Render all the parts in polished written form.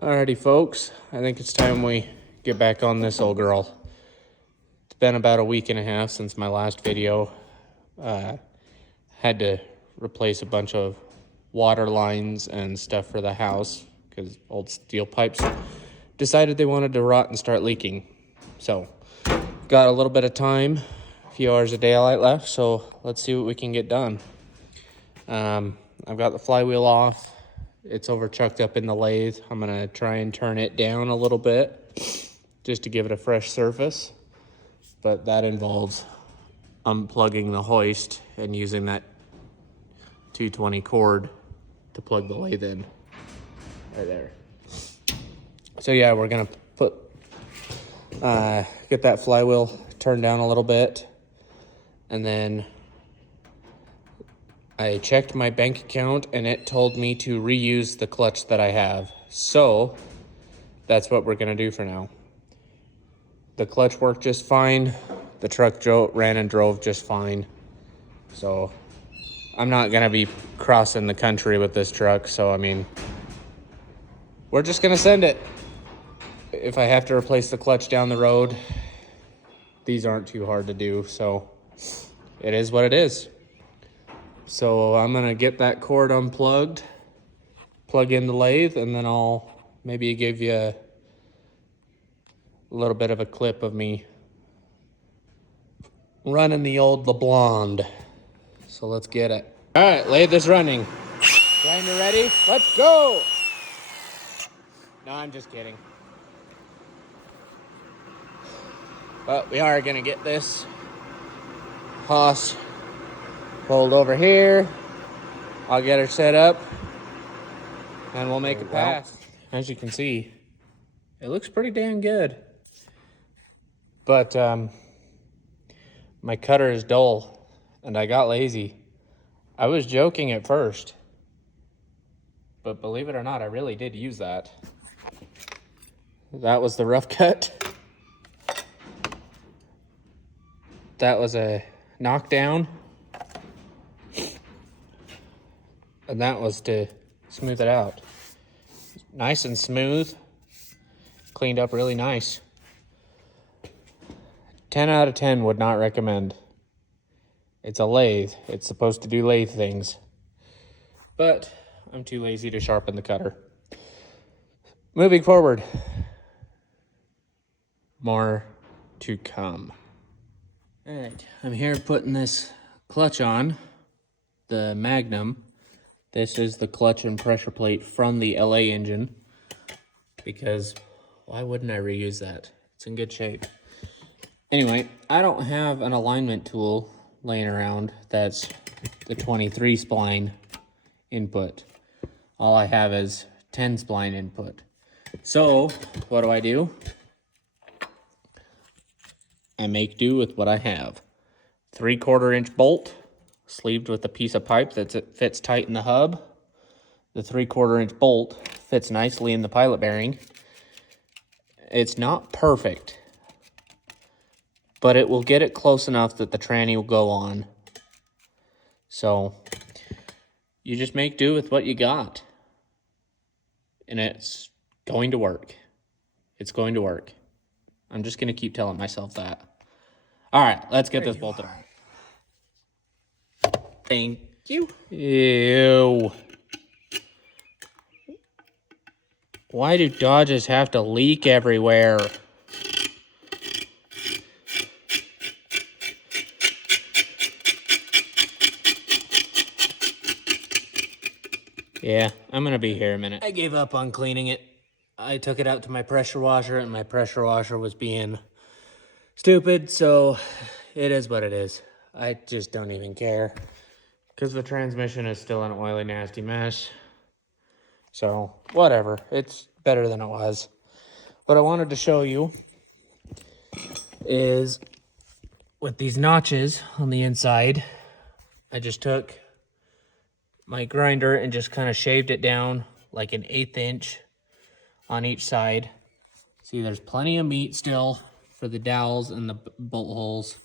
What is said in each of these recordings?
Alrighty, folks, I think it's time we get back on this old girl. It's been about a week and a half since my last video. Had to replace a bunch of water lines and stuff for the house because old steel pipes decided they wanted to rot and start leaking. So, got a little bit of time, a few hours of daylight left, so let's see what we can get done. I've got the flywheel off. It's over chucked up in the lathe. I'm gonna try and turn it down a little bit just to give it a fresh surface. But that involves unplugging the hoist and using that 220 cord to plug the lathe in. Right there. So yeah, we're gonna get that flywheel turned down a little bit. And then I checked my bank account and it told me to reuse the clutch that I have. So that's what we're gonna do for now. The clutch worked just fine. The truck ran and drove just fine. So I'm not gonna be crossing the country with this truck. So I mean, we're just gonna send it. If I have to replace the clutch down the road, these aren't too hard to do. So it is what it is. So I'm gonna get that cord unplugged, plug in the lathe, and then I'll maybe give you a little bit of a clip of me running the old LeBlonde. So let's get it. All right, lathe is running. Grinder ready? Let's go! No, I'm just kidding. But we are gonna get this hoss pulled over here. I'll get her set up and we'll make a pass. As you can see, it looks pretty damn good. But my cutter is dull and I got lazy. I was joking at first, but believe it or not, I really did use that. That was the rough cut. That was a knockdown. And that was to smooth it out. Nice and smooth. Cleaned up really nice. 10 out of 10 would not recommend. It's a lathe. It's supposed to do lathe things. But I'm too lazy to sharpen the cutter. Moving forward. More to come. Alright, I'm here putting this clutch on. The Magnum. This is the clutch and pressure plate from the LA engine, because why wouldn't I reuse that? It's in good shape. Anyway, I don't have an alignment tool laying around that's the 23 spline input. All I have is 10 spline input. So what do? I make do with what I have. 3/4 inch bolt, sleeved with a piece of pipe that fits tight in the hub. The 3/4 inch bolt fits nicely in the pilot bearing. It's not perfect, but it will get it close enough that the tranny will go on. So you just make do with what you got. And it's going to work. It's going to work. I'm just going to keep telling myself that. All right, let's get this bolted on. Thank you. Ew. Why do Dodges have to leak everywhere? Yeah, I'm gonna be here a minute. I gave up on cleaning it. I took it out to my pressure washer and my pressure washer was being stupid, so it is what it is. I just don't even care. Because the transmission is still an oily, nasty mess. So, whatever. It's better than it was. What I wanted to show you is with these notches on the inside, I just took my grinder and just kind of shaved it down like an 1/8 inch on each side. See, there's plenty of meat still for the dowels and the bolt holes.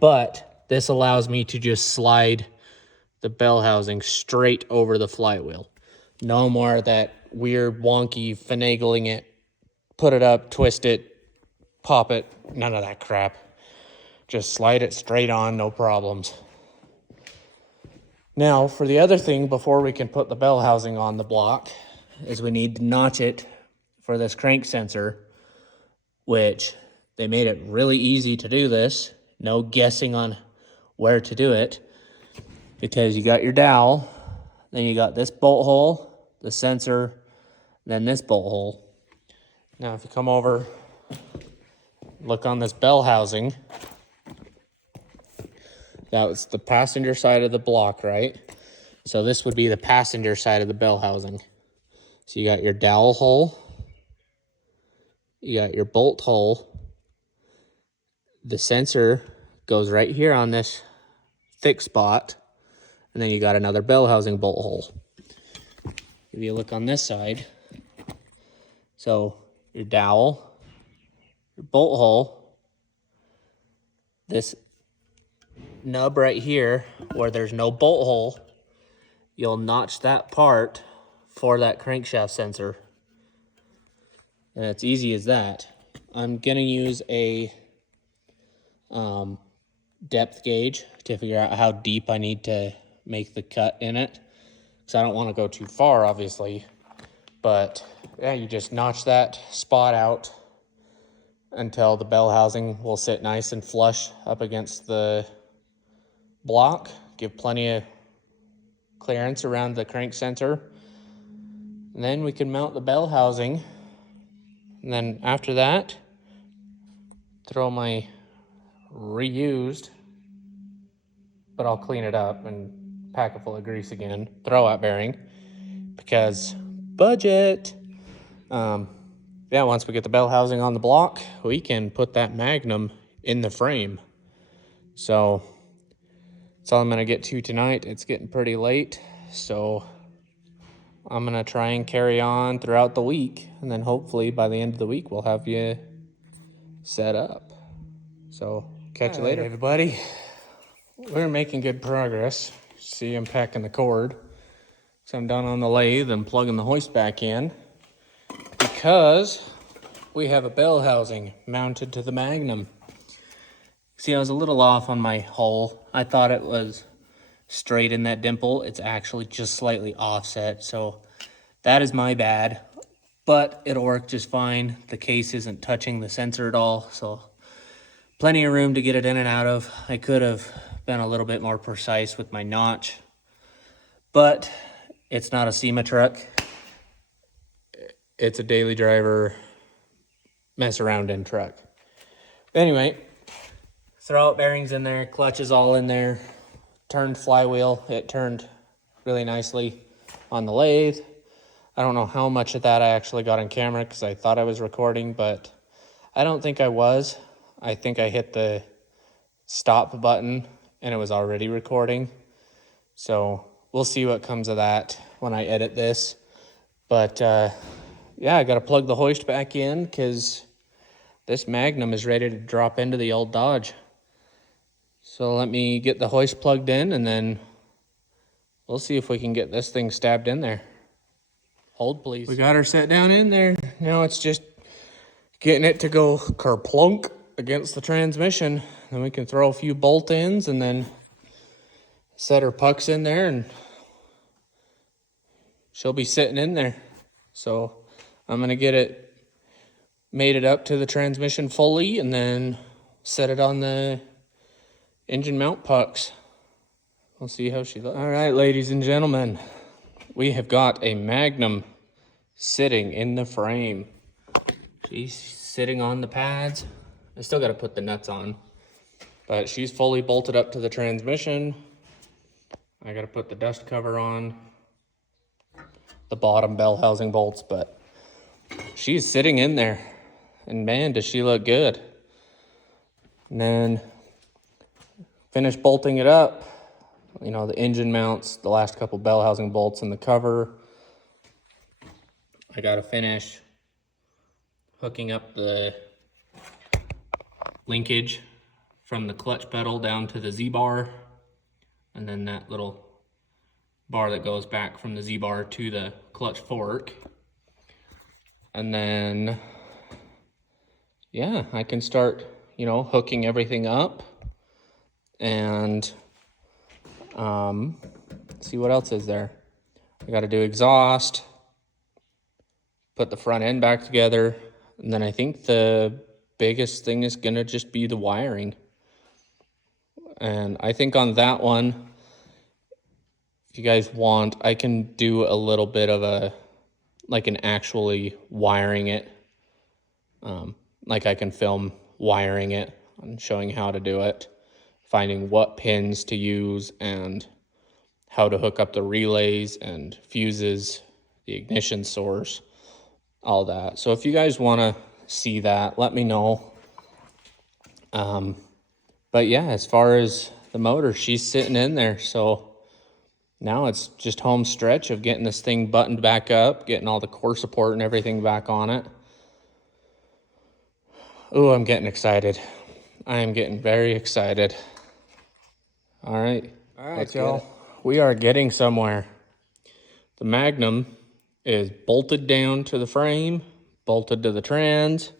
But this allows me to just slide the bell housing straight over the flywheel. No more of that weird, wonky finagling it, put it up, twist it, pop it, none of that crap. Just slide it straight on, no problems. Now, for the other thing, before we can put the bell housing on the block, is we need to notch it for this crank sensor, which they made it really easy to do this. No guessing on where to do it, because you got your dowel, then you got this bolt hole, the sensor, then this bolt hole. Now, if you come over, look on this bell housing. That was the passenger side of the block, right? So this would be the passenger side of the bell housing. So you got your dowel hole, you got your bolt hole, the sensor goes right here on this thick spot, and then you got another bell housing bolt hole. If you look on this side, so your dowel, your bolt hole, this nub right here where there's no bolt hole, you'll notch that part for that crankshaft sensor. And it's easy as that. I'm gonna use a depth gauge to figure out how deep I need to make the cut in it, because I don't want to go too far, obviously. But yeah, you just notch that spot out until the bell housing will sit nice and flush up against the block. Give plenty of clearance around the crank sensor. And then we can mount the bell housing. And then after that, throw my reused, but I'll clean it up and pack it full of grease again, throwout bearing, because budget. Yeah, once we get the bell housing on the block, we can put that Magnum in the frame. So that's all I'm gonna get to tonight. It's getting pretty late, so I'm gonna try and carry on throughout the week, and then hopefully by the end of the week we'll have you set up. So catch you later, everybody. We're making good progress. See, I'm packing the cord. So I'm done on the lathe and plugging the hoist back in, because we have a bell housing mounted to the Magnum. See, I was a little off on my hole. I thought it was straight in that dimple. It's actually just slightly offset, so that is my bad, but it'll work just fine. The case isn't touching the sensor at all, so plenty of room to get it in and out of. I could have been a little bit more precise with my notch, but it's not a SEMA truck. It's a daily driver, mess around in truck. Anyway, throwout bearings in there, clutch is all in there, turned flywheel. It turned really nicely on the lathe. I don't know how much of that I actually got on camera, because I thought I was recording, but I don't think I was. I think I hit the stop button and it was already recording. So we'll see what comes of that when I edit this. But yeah, I got to plug the hoist back in, because this Magnum is ready to drop into the old Dodge. So let me get the hoist plugged in, and then we'll see if we can get this thing stabbed in there. Hold, please. We got her set down in there. Now it's just getting it to go kerplunk against the transmission. Then we can throw a few bolt ins and then set her pucks in there, and she'll be sitting in there. So I'm gonna get it mated up to the transmission fully, and then set it on the engine mount pucks. We'll see how she looks. All right, ladies and gentlemen, we have got a Magnum sitting in the frame. She's sitting on the pads. I still got to put the nuts on, but she's fully bolted up to the transmission. I got to put the dust cover on the bottom bell housing bolts, but she's sitting in there, and man, does she look good. And then finish bolting it up. You know, the engine mounts, the last couple bell housing bolts, and the cover. I got to finish hooking up the linkage from the clutch pedal down to the Z-bar, and then that little bar that goes back from the Z-bar to the clutch fork. And then, yeah, I can start, you know, hooking everything up and see what else is there. I got to do exhaust, put the front end back together, and then I think the biggest thing is going to just be the wiring. And I think on that one, if you guys want, I can do a little bit of a, like an actually wiring it. Like I can film wiring it and showing how to do it, finding what pins to use and how to hook up the relays and fuses, the ignition source, all that. So if you guys want to see that, let me know. But yeah, as far as the motor, she's sitting in there. So now it's just home stretch of getting this thing buttoned back up, getting all the core support and everything back on it. Oh, I'm getting excited. I am getting very excited. All right, y'all. We are getting somewhere. The Magnum is bolted down to the frame, bolted to the trans.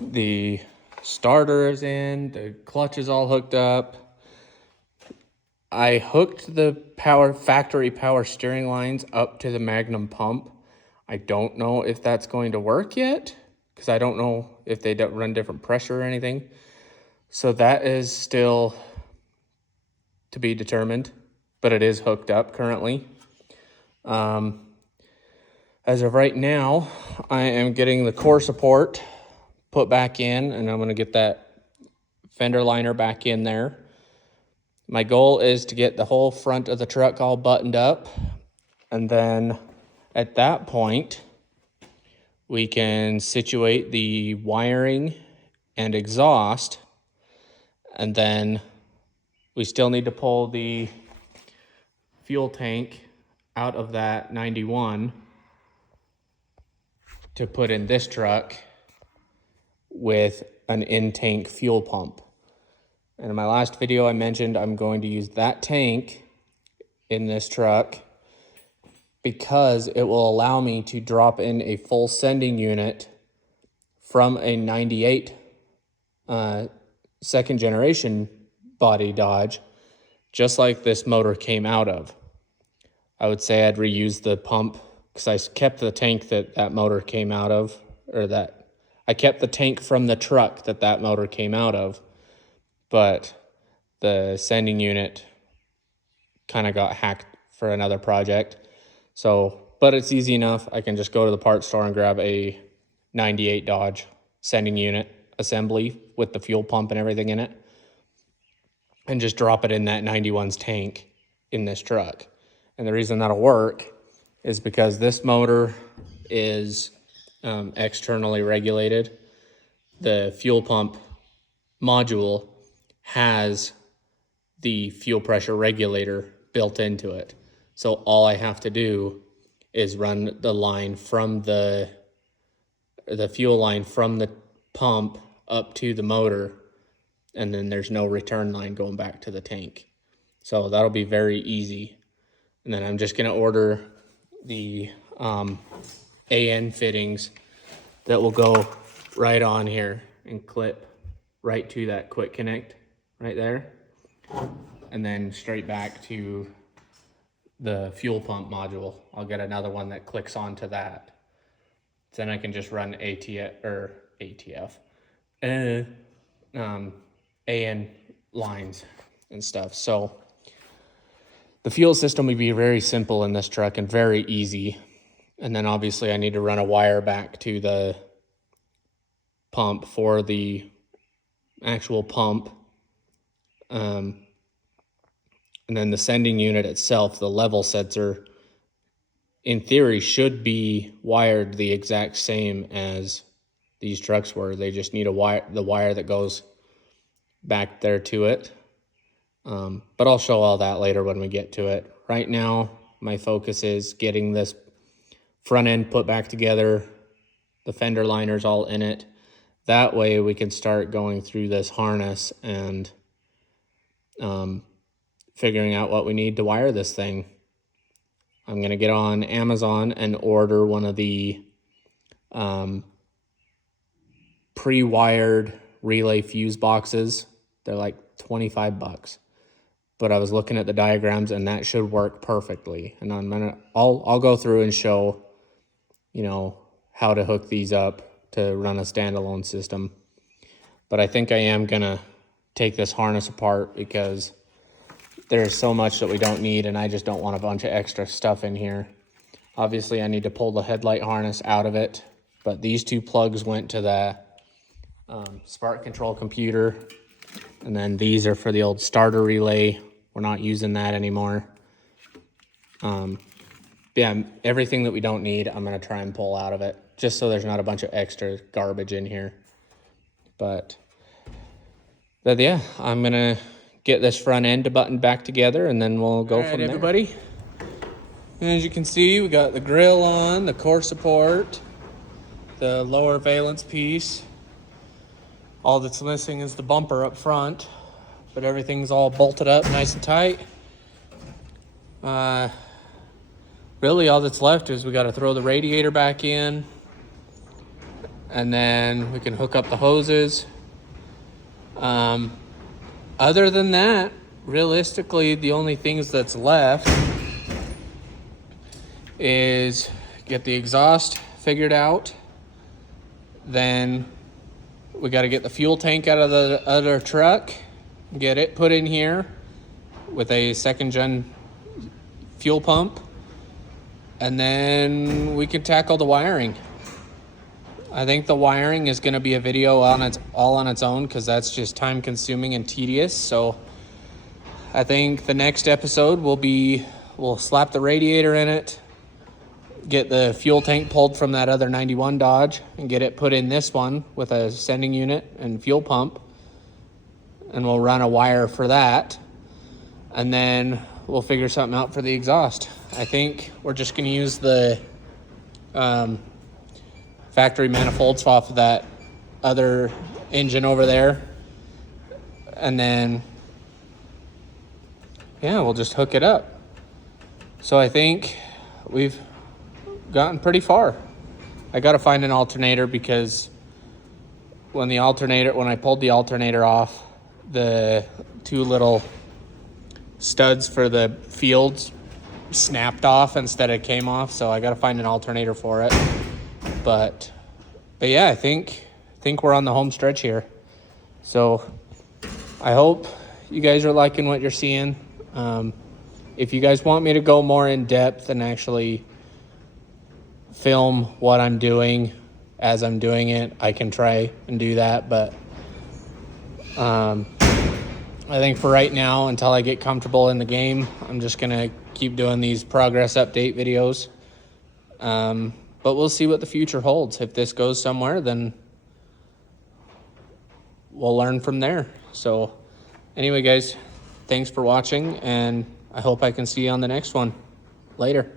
The starter is in, the clutch is all hooked up. I hooked the factory power steering lines up to the Magnum pump. I don't know if that's going to work yet, because I don't know if they run different pressure or anything. So that is still to be determined, but it is hooked up currently. As of right now, I am getting the core support put back in, and I'm going to get that fender liner back in there. My goal is to get the whole front of the truck all buttoned up, and then at that point, we can situate the wiring and exhaust, and then we still need to pull the fuel tank out of that 91 to put in this truck with an in-tank fuel pump. And in my last video, I mentioned I'm going to use that tank in this truck because it will allow me to drop in a full sending unit from a 98 second generation body Dodge, just like this motor came out of. I would say I'd reuse the pump because I kept the tank that motor came out of, I kept the tank from the truck that motor came out of, but the sending unit kind of got hacked for another project. So, but it's easy enough. I can just go to the parts store and grab a 98 Dodge sending unit assembly with the fuel pump and everything in it, and just drop it in that 91's tank in this truck. And the reason that'll work is because this motor is externally regulated. The fuel pump module has the fuel pressure regulator built into it. So all I have to do is run the line from the fuel line from the pump up to the motor, and then there's no return line going back to the tank. So that'll be very easy. And then I'm just gonna order the AN fittings that will go right on here and clip right to that quick connect right there, and then straight back to the fuel pump module. I'll get another one that clicks onto that. Then I can just run AN lines and stuff. So the fuel system would be very simple in this truck and very easy. And then obviously I need to run a wire back to the pump for the actual pump. And then the sending unit itself, the level sensor, in theory should be wired the exact same as these trucks were. They just need the wire that goes back there to it. But I'll show all that later when we get to it. Right now, my focus is getting this front end put back together, the fender liners all in it. That way we can start going through this harness and figuring out what we need to wire this thing. I'm going to get on Amazon and order one of the pre-wired relay fuse boxes. They're like 25 bucks. But I was looking at the diagrams and that should work perfectly. And I'll go through and show, you know, how to hook these up to run a standalone system. But I think I am gonna take this harness apart because there's so much that we don't need and I just don't want a bunch of extra stuff in here. Obviously I need to pull the headlight harness out of it, but these two plugs went to the spark control computer, and then these are for the old starter relay. We're not using that anymore. Yeah, everything that we don't need, I'm gonna try and pull out of it, just so there's not a bunch of extra garbage in here. But yeah, I'm gonna get this front end buttoned back together and then we'll go from there. Everybody, and as you can see, we got the grill on, the core support, the lower valence piece. All that's missing is the bumper up front, but everything's all bolted up nice and tight. Really all that's left is we got to throw the radiator back in, and then we can hook up the hoses. Other than that, realistically, the only things that's left is get the exhaust figured out. Then we got to get the fuel tank out of the other truck, get it put in here with a second gen fuel pump, and then we can tackle the wiring. I think the wiring is going to be a video all on its own because that's just time consuming and tedious. So I think the next episode we'll slap the radiator in it, get the fuel tank pulled from that other 91 Dodge and get it put in this one with a sending unit and fuel pump, and we'll run a wire for that, and then we'll figure something out for the exhaust. I think we're just going to use the factory manifolds off of that other engine over there, and then yeah, we'll just hook it up. So I think we've gotten pretty far. I got to find an alternator because when I pulled the alternator off, the two little studs for the fields snapped off instead of came off, so I got to find an alternator for it. But yeah, I think we're on the home stretch here. So I hope you guys are liking what you're seeing. If you guys want me to go more in depth and actually film what I'm doing as I'm doing it, I can try and do that. But I think for right now, until I get comfortable in the game, I'm just gonna keep doing these progress update videos. But we'll see what the future holds. If this goes somewhere, then we'll learn from there. So anyway, guys, thanks for watching, and I hope I can see you on the next one. Later.